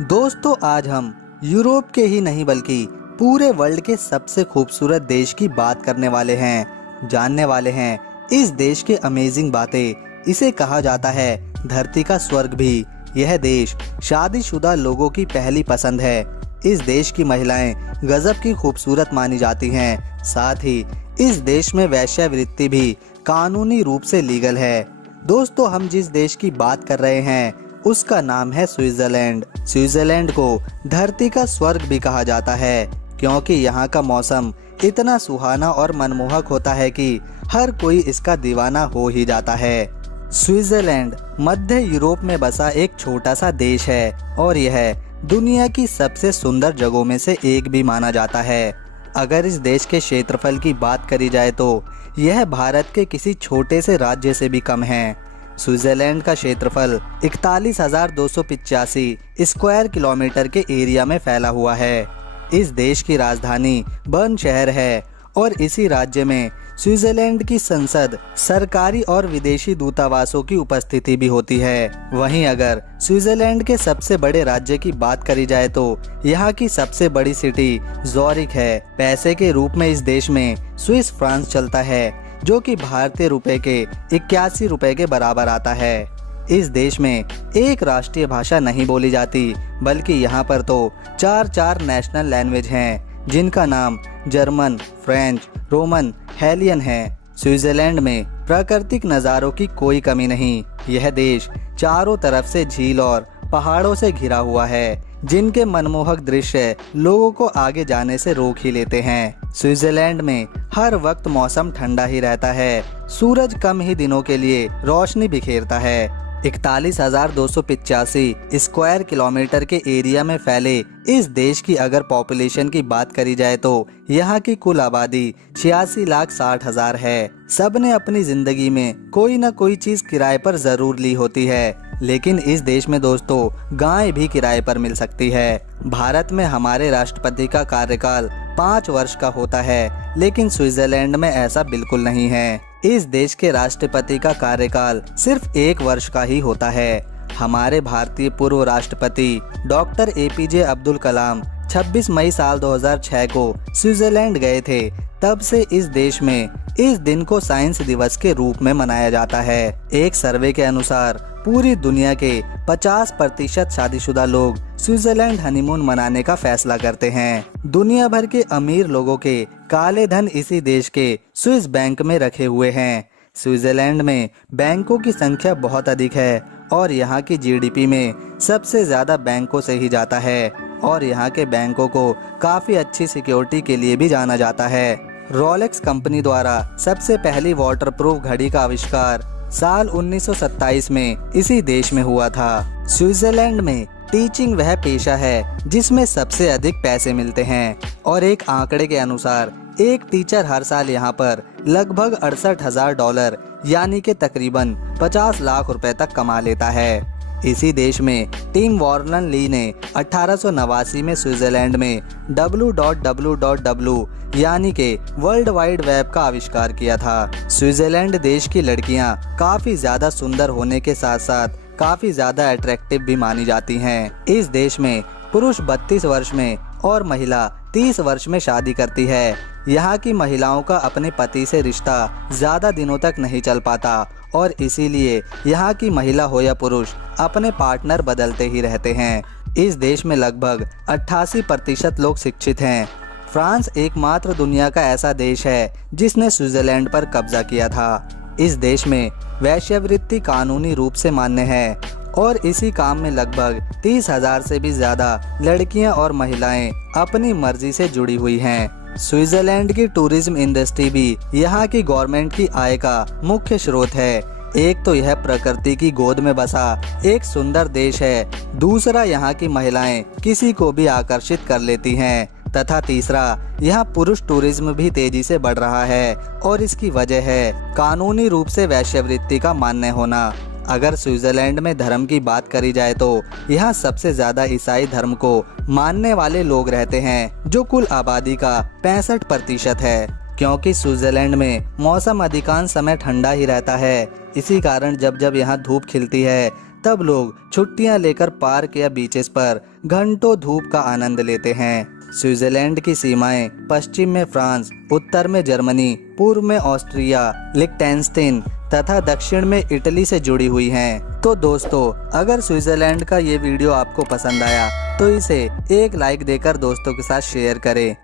दोस्तों, आज हम यूरोप के ही नहीं बल्कि पूरे वर्ल्ड के सबसे खूबसूरत देश की बात करने वाले हैं, जानने वाले हैं इस देश के अमेजिंग बातें। इसे कहा जाता है धरती का स्वर्ग भी। यह देश शादीशुदा लोगों की पहली पसंद है। इस देश की महिलाएं गजब की खूबसूरत मानी जाती हैं। साथ ही इस देश में वेश्यावृत्ति भी कानूनी रूप से लीगल है। दोस्तों, हम जिस देश की बात कर रहे हैं उसका नाम है स्विट्जरलैंड। स्विट्जरलैंड को धरती का स्वर्ग भी कहा जाता है, क्योंकि यहाँ का मौसम इतना सुहाना और मनमोहक होता है कि हर कोई इसका दीवाना हो ही जाता है। स्विट्जरलैंड मध्य यूरोप में बसा एक छोटा सा देश है और यह दुनिया की सबसे सुंदर जगहों में से एक भी माना जाता है। अगर इस देश के क्षेत्रफल की बात करी जाए तो यह भारत के किसी छोटे से राज्य से भी कम है। स्विट्जरलैंड का क्षेत्रफल 41,285 स्क्वायर किलोमीटर के एरिया में फैला हुआ है। इस देश की राजधानी बर्न शहर है और इसी राज्य में स्विट्जरलैंड की संसद, सरकारी और विदेशी दूतावासों की उपस्थिति भी होती है। वहीं अगर स्विट्जरलैंड के सबसे बड़े राज्य की बात करी जाए तो यहाँ की सबसे बड़ी सिटी ज़ोरिक है। पैसे के रूप में इस देश में स्विस फ्रांक चलता है, जो कि भारतीय रुपए के 81 रुपए के बराबर आता है। इस देश में एक राष्ट्रीय भाषा नहीं बोली जाती, बल्कि यहाँ पर तो चार नेशनल लैंग्वेज हैं, जिनका नाम जर्मन, फ्रेंच, रोमन, हेलियन है। स्विट्जरलैंड में प्राकृतिक नज़ारों की कोई कमी नहीं। यह देश चारों तरफ से झील और पहाड़ों से घिरा हुआ है, जिनके मनमोहक दृश्य लोगों को आगे जाने से रोक ही लेते हैं। स्विट्जरलैंड में हर वक्त मौसम ठंडा ही रहता है। सूरज कम ही दिनों के लिए रोशनी बिखेरता है। 41,285 स्क्वायर किलोमीटर के एरिया में फैले इस देश की अगर पॉपुलेशन की बात करी जाए तो यहाँ की कुल आबादी 86,60,000 है। सबने अपनी जिंदगी में कोई न कोई चीज किराए पर जरूर ली होती है, लेकिन इस देश में दोस्तों गाय भी किराए पर मिल सकती है। भारत में हमारे राष्ट्रपति का कार्यकाल 5 वर्ष का होता है, लेकिन स्विट्जरलैंड में ऐसा बिल्कुल नहीं है। इस देश के राष्ट्रपति का कार्यकाल सिर्फ 1 वर्ष का ही होता है। हमारे भारतीय पूर्व राष्ट्रपति डॉक्टर APJ अब्दुल कलाम 26 मई साल 2006 को स्विट्जरलैंड गए थे। तब से इस देश में इस दिन को साइंस दिवस के रूप में मनाया जाता है। एक सर्वे के अनुसार पूरी दुनिया के 50% शादीशुदा लोग स्विट्जरलैंड हनीमून मनाने का फैसला करते हैं। दुनिया भर के अमीर लोगों के काले धन इसी देश के स्विस बैंक में रखे हुए हैं। स्विट्जरलैंड में बैंकों की संख्या बहुत अधिक है और यहाँ की GDP में सबसे ज्यादा बैंकों से ही जाता है और यहाँ के बैंकों को काफी अच्छी सिक्योरिटी के लिए भी जाना जाता है। रोलेक्स कंपनी द्वारा सबसे पहली वाटरप्रूफ घड़ी का आविष्कार साल 1927 में इसी देश में हुआ था। स्विट्जरलैंड में टीचिंग वह पेशा है जिसमें सबसे अधिक पैसे मिलते हैं और एक आंकड़े के अनुसार एक टीचर हर साल यहाँ पर लगभग $68,000 यानी कि तकरीबन 50 लाख रुपए तक कमा लेता है। इसी देश में टिम बर्नर्स-ली ने 1889 में स्विट्जरलैंड में www यानी कि वर्ल्ड वाइड वेब का आविष्कार किया था। स्विट्जरलैंड देश की लड़कियां काफी ज्यादा सुंदर होने के साथ साथ काफी ज्यादा अट्रैक्टिव भी मानी जाती हैं। इस देश में पुरुष 32 वर्ष में और महिला 30 वर्ष में शादी करती है। यहाँ की महिलाओं का अपने पति से रिश्ता ज्यादा दिनों तक नहीं चल पाता और इसीलिए यहाँ की महिला हो या पुरुष अपने पार्टनर बदलते ही रहते हैं। इस देश में लगभग 88% लोग शिक्षित हैं। फ्रांस एकमात्र दुनिया का ऐसा देश है जिसने स्विट्जरलैंड पर कब्जा किया था। इस देश में वेश्यावृत्ति कानूनी रूप से मान्य है और इसी काम में लगभग 30,000 से भी ज्यादा लड़कियां और महिलाएं अपनी मर्जी से जुड़ी हुई हैं। स्विट्जरलैंड की टूरिज्म इंडस्ट्री भी यहाँ की गवर्नमेंट की आय का मुख्य स्रोत है। एक तो यह प्रकृति की गोद में बसा एक सुंदर देश है, दूसरा यहाँ की महिलाएं किसी को भी आकर्षित कर लेती हैं तथा तीसरा यहाँ पुरुष टूरिज्म भी तेजी से बढ़ रहा है और इसकी वजह है कानूनी रूप से वेश्यावृत्ति का मान्य होना। अगर स्विट्जरलैंड में धर्म की बात करी जाए तो यहाँ सबसे ज्यादा ईसाई धर्म को मानने वाले लोग रहते हैं, जो कुल आबादी का 65% है। क्योंकि स्विट्जरलैंड में मौसम अधिकांश समय ठंडा ही रहता है, इसी कारण जब जब यहाँ धूप खिलती है तब लोग छुट्टियां लेकर पार्क या बीचेस पर घंटों धूप का आनंद लेते हैं। स्विट्जरलैंड की सीमाएं पश्चिम में फ्रांस, उत्तर में जर्मनी, पूर्व में ऑस्ट्रिया, लिechtenstein तथा दक्षिण में इटली से जुड़ी हुई हैं। तो दोस्तों, अगर स्विट्जरलैंड का ये वीडियो आपको पसंद आया तो इसे एक लाइक देकर दोस्तों के साथ शेयर करें।